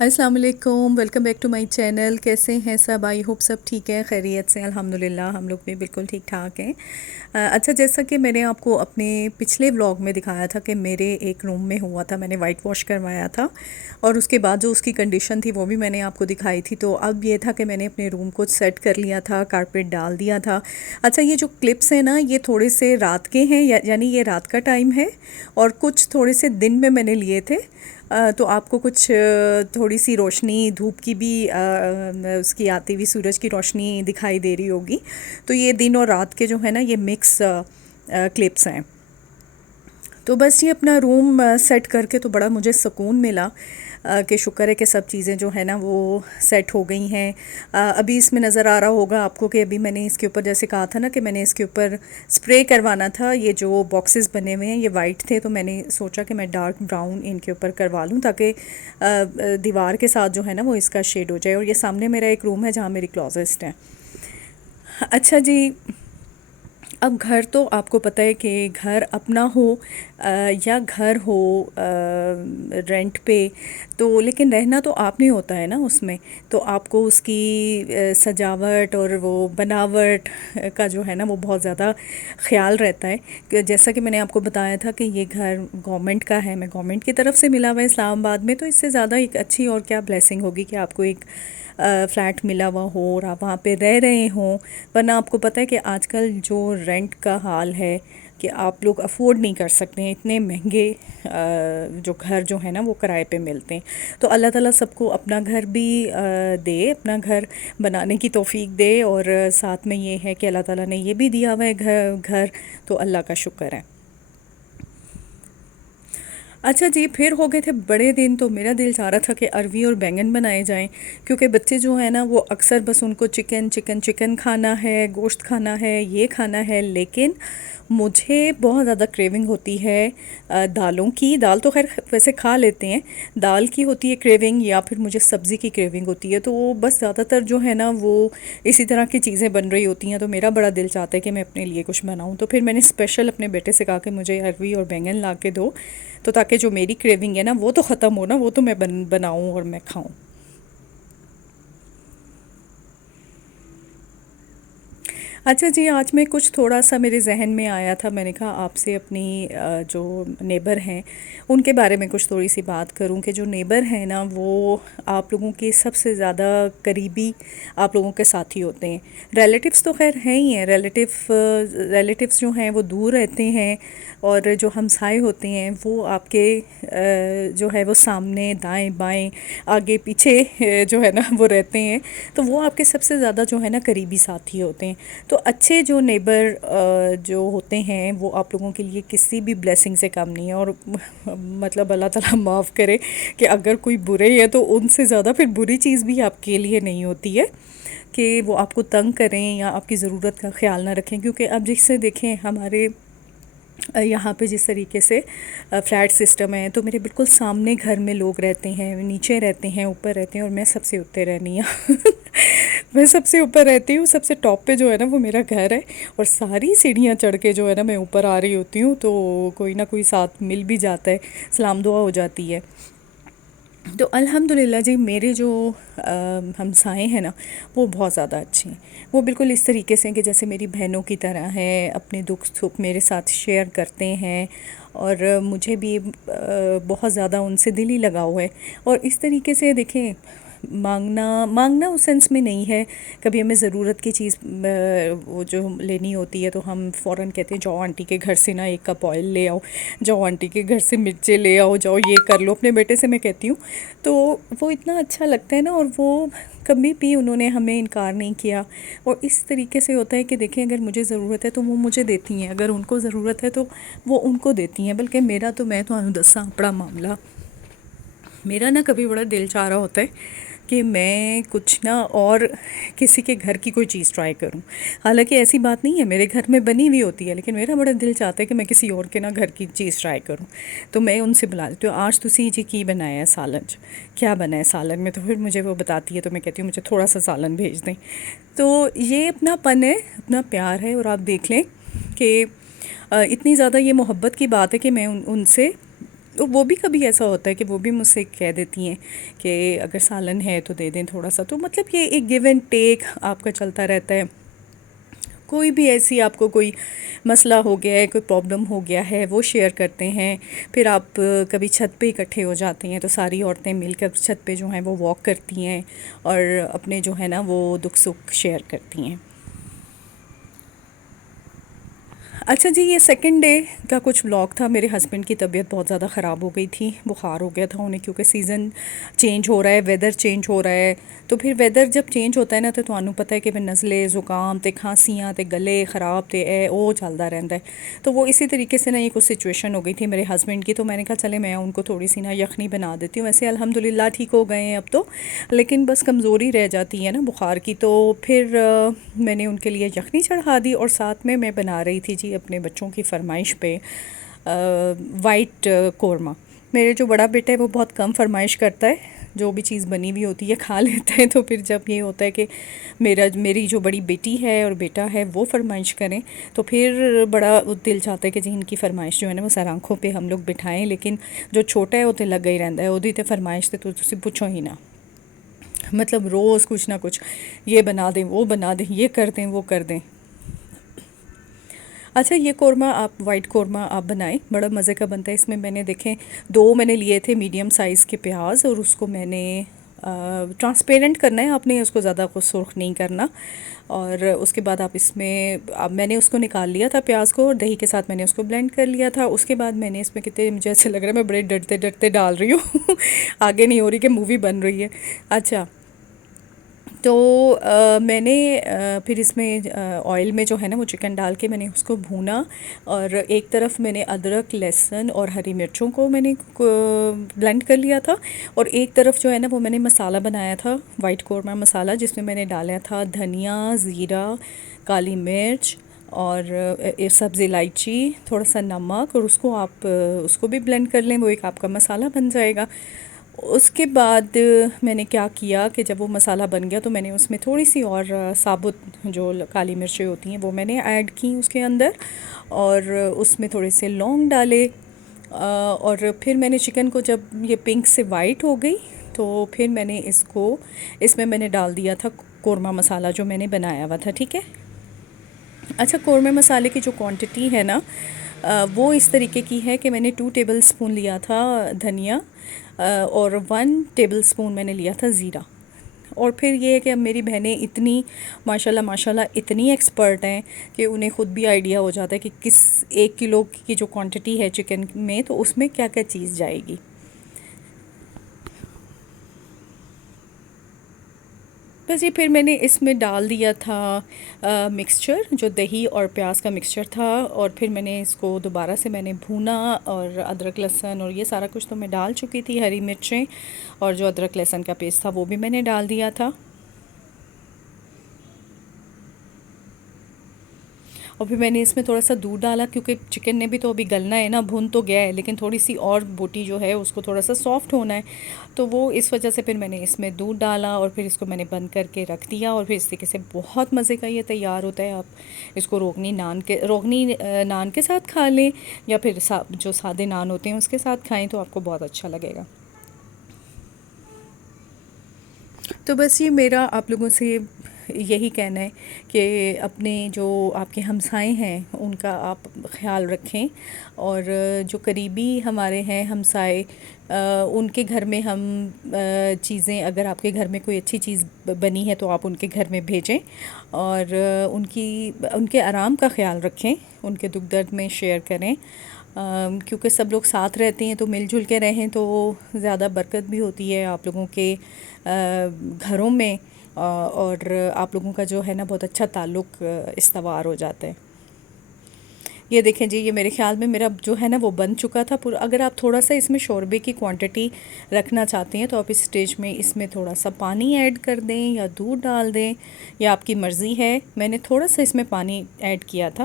अस्सलाम वालेकुम, welcome back to my channel. कैसे हैं सब? आई होप सब ठीक है, खैरियत से। अल्हम्दुलिल्लाह हम लोग भी बिल्कुल ठीक ठाक हैं। अच्छा, जैसा कि मैंने आपको अपने पिछले व्लॉग में दिखाया था कि मेरे एक रूम में हुआ था, मैंने वाइट वॉश करवाया था और उसके बाद जो उसकी कंडीशन थी वो भी मैंने आपको दिखाई थी। तो अब ये था कि मैंने अपने रूम को सेट कर लिया था, कारपेट डाल दिया था। अच्छा, ये जो क्लिप्स हैं ना, ये थोड़े से रात के हैं, यानी ये रात का टाइम है और कुछ थोड़े से दिन में मैंने लिए थे। तो आपको कुछ थोड़ी सी रोशनी धूप की भी उसकी आती हुई सूरज की रोशनी दिखाई दे रही होगी। तो ये दिन और रात के जो है ना, ये मिक्स क्लिप्स हैं। तो बस ये अपना रूम सेट करके तो बड़ा मुझे सुकून मिला कि शुक्र है कि सब चीज़ें जो है ना वो सेट हो गई हैं। अभी इसमें नज़र आ रहा होगा आपको कि अभी मैंने इसके ऊपर, जैसे कहा था ना कि मैंने इसके ऊपर स्प्रे करवाना था। ये जो बॉक्सेस बने हुए हैं ये वाइट थे, तो मैंने सोचा कि मैं डार्क ब्राउन इनके ऊपर करवा लूँ ताकि दीवार के साथ जो है ना वो इसका शेड हो जाए। और ये सामने मेरा एक रूम है जहाँ मेरी क्लोजेस्ट है। अच्छा जी, अब घर तो आपको पता है कि घर अपना हो या घर हो रेंट पे, तो लेकिन रहना तो आपने होता है ना उसमें। तो आपको उसकी सजावट और वो बनावट का जो है ना वो बहुत ज़्यादा ख्याल रहता है। जैसा कि मैंने आपको बताया था कि ये घर गवर्नमेंट का है, मैं गवर्नमेंट की तरफ से मिला हुआ है इस्लामाबाद में। तो इससे ज़्यादा एक अच्छी और क्या ब्लेसिंग होगी कि आपको एक फ़्लैट मिला हुआ हो और आप वहाँ पे रह रहे हों। वरना आपको पता है कि आजकल जो रेंट का हाल है कि आप लोग अफोर्ड नहीं कर सकते हैं, इतने महंगे जो घर जो है ना वो किराए पे मिलते हैं। तो अल्लाह ताला सबको अपना घर भी दे, अपना घर बनाने की तौफीक दे। और साथ में ये है कि अल्लाह ताला ने ये भी दिया हुआ है घर, तो अल्लाह का शुक्र है। अच्छा जी, फिर हो गए थे बड़े दिन, तो मेरा दिल चाह रहा था कि अरवी और बैंगन बनाए जाएं, क्योंकि बच्चे जो हैं ना वो अक्सर बस उनको चिकन चिकन चिकन खाना है, गोश्त खाना है, ये खाना है। लेकिन मुझे बहुत ज़्यादा क्रेविंग होती है दालों की। दाल तो खैर वैसे खा लेते हैं, दाल की होती है क्रेविंग, या फिर मुझे सब्ज़ी की क्रेविंग होती है। तो वो बस ज़्यादातर जो है ना वो इसी तरह की चीज़ें बन रही होती हैं। तो मेरा बड़ा दिल चाहता है कि मैं अपने लिए कुछ बनाऊं। तो फिर मैंने स्पेशल अपने बेटे से कहा कि मुझे अरवी और बैंगन ला के दो, तो ताकि जो मेरी क्रेविंग है ना वो तो ख़त्म हो ना, वो तो मैं बनाऊं और मैं खाऊं। अच्छा जी, आज मैं कुछ थोड़ा सा मेरे जहन में आया था, मैंने कहा आपसे अपनी जो नेबर हैं उनके बारे में कुछ थोड़ी सी बात करूं कि जो नेबर हैं ना वो आप लोगों के सबसे ज़्यादा करीबी आप लोगों के साथी होते हैं। रिलेटिव्स तो खैर हैं ही हैं, रिलेटिव्स जो हैं वो दूर रहते हैं, और जो हमसाए होते हैं वो आपके जो है वो सामने दाएं बाएं आगे पीछे जो है ना वो रहते हैं। तो वो आपके सबसे ज़्यादा जो है ना करीबी साथी होते हैं। तो अच्छे जो नेबर जो होते हैं वो आप लोगों के लिए किसी भी ब्लेसिंग से कम नहीं है। और मतलब अल्लाह ताला माफ़ करे कि अगर कोई बुरे हैं तो उनसे ज़्यादा फिर बुरी चीज़ भी आपके लिए नहीं होती है कि वो आपको तंग करें या आपकी ज़रूरत का ख्याल ना रखें। क्योंकि अब जिससे देखें हमारे यहाँ पे जिस तरीके से फ्लैट सिस्टम है, तो मेरे बिल्कुल सामने घर में लोग रहते हैं, नीचे रहते हैं, ऊपर रहते हैं, और मैं सबसे ऊपर रहनी हूँ। मैं सबसे ऊपर रहती हूँ, सबसे टॉप पे जो है ना वो मेरा घर है। और सारी सीढ़ियाँ चढ़ के जो है ना मैं ऊपर आ रही होती हूँ, तो कोई ना कोई साथ मिल भी जाता है, सलाम दुआ हो जाती है। तो अल्हम्दुलिल्लाह जी, मेरे जो हमसाए हैं ना वो बहुत ज़्यादा अच्छे हैं। वो बिल्कुल इस तरीके से हैं कि जैसे मेरी बहनों की तरह हैं, अपने दुख सुख मेरे साथ शेयर करते हैं। और मुझे भी बहुत ज़्यादा उनसे दिल ही लगाव है। और इस तरीके से देखें, मांगना मांगना उस सेंस में नहीं है। कभी हमें ज़रूरत की चीज़ वो जो लेनी होती है तो हम फ़ौरन कहते हैं जाओ आंटी के घर से ना एक कप ऑयल ले आओ, जाओ आंटी के घर से मिर्चें ले आओ, जाओ ये कर लो। अपने बेटे से मैं कहती हूँ, तो वो इतना अच्छा लगता है ना। और वो कभी भी उन्होंने हमें इनकार नहीं किया। और इस तरीके से होता है कि देखें, अगर मुझे ज़रूरत है तो वो मुझे देती हैं, अगर उनको ज़रूरत है तो वो उनको देती हैं। बल्कि मेरा तो, मैं तो दसा अपना मामला, मेरा ना कभी बड़ा दिल चाह रहा होता है कि मैं कुछ ना और किसी के घर की कोई चीज़ ट्राई करूं। हालांकि ऐसी बात नहीं है, मेरे घर में बनी हुई होती है, लेकिन मेरा बड़ा दिल चाहता है कि मैं किसी और के ना घर की चीज़ ट्राई करूं। तो मैं उनसे बुला लेती हूँ, आज तुसी जी की बनाया है सालन च, क्या बना है सालन में। तो फिर मुझे वो बताती है, तो मैं कहती हूँ मुझे थोड़ा सा सालन भेज दें। तो ये अपनापन है, अपना प्यार है। और आप देख लें कि इतनी ज़्यादा ये मोहब्बत की बात है कि मैं उनसे وہ بھی کبھی ایسا ہوتا ہے کہ وہ بھی مجھ سے کہہ دیتی ہیں کہ اگر سالن ہے تو دے دیں تھوڑا سا، تو مطلب یہ ایک گیو اینڈ ٹیک آپ کا چلتا رہتا ہے. کوئی بھی ایسی آپ کو کوئی مسئلہ ہو گیا ہے، کوئی پرابلم ہو گیا ہے، وہ شیئر کرتے ہیں. پھر آپ کبھی چھت پہ اکٹھے ہو جاتے ہیں تو ساری عورتیں مل کر چھت پہ جو ہیں وہ واک کرتی ہیں اور اپنے جو ہے نا وہ دکھ سکھ شیئر کرتی ہیں. اچھا جی، یہ سیکنڈ ڈے کا کچھ ولاگ تھا. میرے ہسبینڈ کی طبیعت بہت زیادہ خراب ہو گئی تھی، بخار ہو گیا تھا انہیں، کیونکہ سیزن چینج ہو رہا ہے، ویدر چینج ہو رہا ہے. تو پھر ویدر جب چینج ہوتا ہے نا تو تمہیں پتہ ہے کہ پھر نزلے زکام تے کھانسیاں تے گلے خراب تے وہ چلتا رہتا ہے. تو وہ اسی طریقے سے نا یہ کچھ سچویشن ہو گئی تھی میرے ہسبینڈ کی. تو میں نے کہا چلے میں ان کو تھوڑی سی نا یخنی بنا دیتی ہوں. ویسے الحمدللہ ٹھیک ہو گئے ہیں اب تو، لیکن بس کمزوری رہ جاتی ہے نا بخار کی. تو پھر میں نے ان کے لیے یخنی چڑھا دی، اور ساتھ میں بنا رہی تھی جی اپنے بچوں کی فرمائش پہ وائٹ قورمہ. میرے جو بڑا بیٹا ہے وہ بہت کم فرمائش کرتا ہے، جو بھی چیز بنی ہوئی ہوتی ہے کھا لیتا ہے. تو پھر جب یہ ہوتا ہے کہ میری جو بڑی بیٹی ہے اور بیٹا ہے وہ فرمائش کریں تو پھر بڑا دل چاہتا ہے کہ جی ان کی فرمائش جو ہے نا وہ سر آنکھوں پہ ہم لوگ بٹھائیں. لیکن جو چھوٹا ہے وہ تو لگا ہی رہتا ہے، وہ تے فرمائش تے تو تسی پوچھو ہی نہ. مطلب روز کچھ نہ کچھ یہ بنا دیں، وہ بنا دیں، یہ کر دیں، وہ کر دیں. اچھا، یہ قورمہ آپ وائٹ قورمہ آپ بنائیں، بڑا مزے کا بنتا ہے. اس میں نے دیکھیں 2 میں نے لیے تھے میڈیم سائز کے پیاز، اور اس کو میں نے ٹرانسپیرنٹ کرنا ہے، آپ نے اس کو زیادہ کو سرخ نہیں کرنا. اور اس کے بعد آپ اس میں میں نے اس کو نکال لیا تھا پیاز کو، اور دہی کے ساتھ میں نے اس کو بلینڈ کر لیا تھا. اس کے بعد میں نے اس میں کتنے مجھے ایسے لگ رہا ہے میں بڑے ڈرتے ڈرتے ڈال رہی ہوں آگے نہیں ہو رہی کہ مووی بن رہی ہے. اچھا، تو میں نے پھر اس میں آئل میں جو ہے نا وہ چکن ڈال کے میں نے اس کو بھونا، اور ایک طرف میں نے ادرک لہسن اور ہری مرچوں کو میں نے بلینڈ کر لیا تھا، اور ایک طرف جو ہے نا وہ میں نے مسالہ بنایا تھا وائٹ قورمہ مسالہ، جس میں نے ڈالا تھا دھنیا، زیرہ، کالی مرچ اور سبز الائچی، تھوڑا سا نمک، اور اس کو آپ اس کو بھی بلینڈ کر لیں، وہ ایک آپ کا مسالہ بن جائے گا. اس کے بعد میں نے کیا کیا کہ جب وہ مسالہ بن گیا تو میں نے اس میں تھوڑی سی اور ثابت جو کالی مرچیں ہوتی ہیں وہ میں نے ایڈ کی اس کے اندر، اور اس میں تھوڑے سے لونگ ڈالے. اور پھر میں نے چکن کو جب یہ پنک سے وائٹ ہو گئی تو پھر میں نے اس میں نے ڈال دیا تھا قورمہ مسالہ جو میں نے بنایا ہوا تھا. ٹھیک ہے. اچھا، قورمے مسالے کی جو کوانٹٹی ہے نا وہ اس طریقے کی ہے کہ میں نے 2 ٹیبل سپون لیا تھا دھنیا، اور 1 ٹیبل سپون میں نے لیا تھا زیرہ. اور پھر یہ ہے کہ اب میری بہنیں اتنی ماشاءاللہ اتنی ایکسپرٹ ہیں کہ انہیں خود بھی آئیڈیا ہو جاتا ہے کہ کس 1 کلو کی جو کوانٹٹی ہے چکن میں تو اس میں کیا کیا چیز جائے گی. بس یہ پھر میں نے اس میں ڈال دیا تھا مکسچر جو دہی اور پیاز کا مکسچر تھا، اور پھر میں نے اس کو دوبارہ سے میں نے بھونا، اور ادرک لہسن اور یہ سارا کچھ تو میں ڈال چکی تھی، ہری مرچیں اور جو ادرک لہسن کا پیسٹ تھا وہ بھی میں نے ڈال دیا تھا. اور پھر میں نے اس میں تھوڑا سا دودھ ڈالا، کیونکہ چکن نے بھی تو ابھی گلنا ہے نا، بھن تو گیا ہے لیکن تھوڑی سی اور بوٹی جو ہے اس کو تھوڑا سا سافٹ ہونا ہے. تو وہ اس وجہ سے پھر میں نے اس میں دودھ ڈالا، اور پھر اس کو میں نے بند کر کے رکھ دیا. اور پھر اس طریقے سے بہت مزے کا یہ تیار ہوتا ہے. آپ اس کو روغنی نان کے ساتھ کھا لیں، یا پھر جو سادے نان ہوتے ہیں اس کے ساتھ کھائیں تو آپ کو بہت اچھا لگے گا. تو بس یہ میرا آپ لوگوں سے یہی کہنا ہے کہ اپنے جو آپ کے ہمسائے ہیں ان کا آپ خیال رکھیں، اور جو قریبی ہمارے ہیں ہمسائے ان کے گھر میں ہم چیزیں، اگر آپ کے گھر میں کوئی اچھی چیز بنی ہے تو آپ ان کے گھر میں بھیجیں، اور ان کے آرام کا خیال رکھیں، ان کے دکھ درد میں شیئر کریں. کیونکہ سب لوگ ساتھ رہتے ہیں تو مل جل کے رہیں تو زیادہ برکت بھی ہوتی ہے آپ لوگوں کے گھروں میں، اور آپ لوگوں کا جو ہے نا بہت اچھا تعلق استوار ہو جاتا ہے. یہ دیکھیں جی، یہ میرے خیال میں میرا جو ہے نا وہ بن چکا تھا پورا. اگر آپ تھوڑا سا اس میں شوربے کی کوانٹٹی رکھنا چاہتے ہیں تو آپ اس سٹیج میں اس میں تھوڑا سا پانی ایڈ کر دیں یا دودھ ڈال دیں، یا آپ کی مرضی ہے. میں نے تھوڑا سا اس میں پانی ایڈ کیا تھا.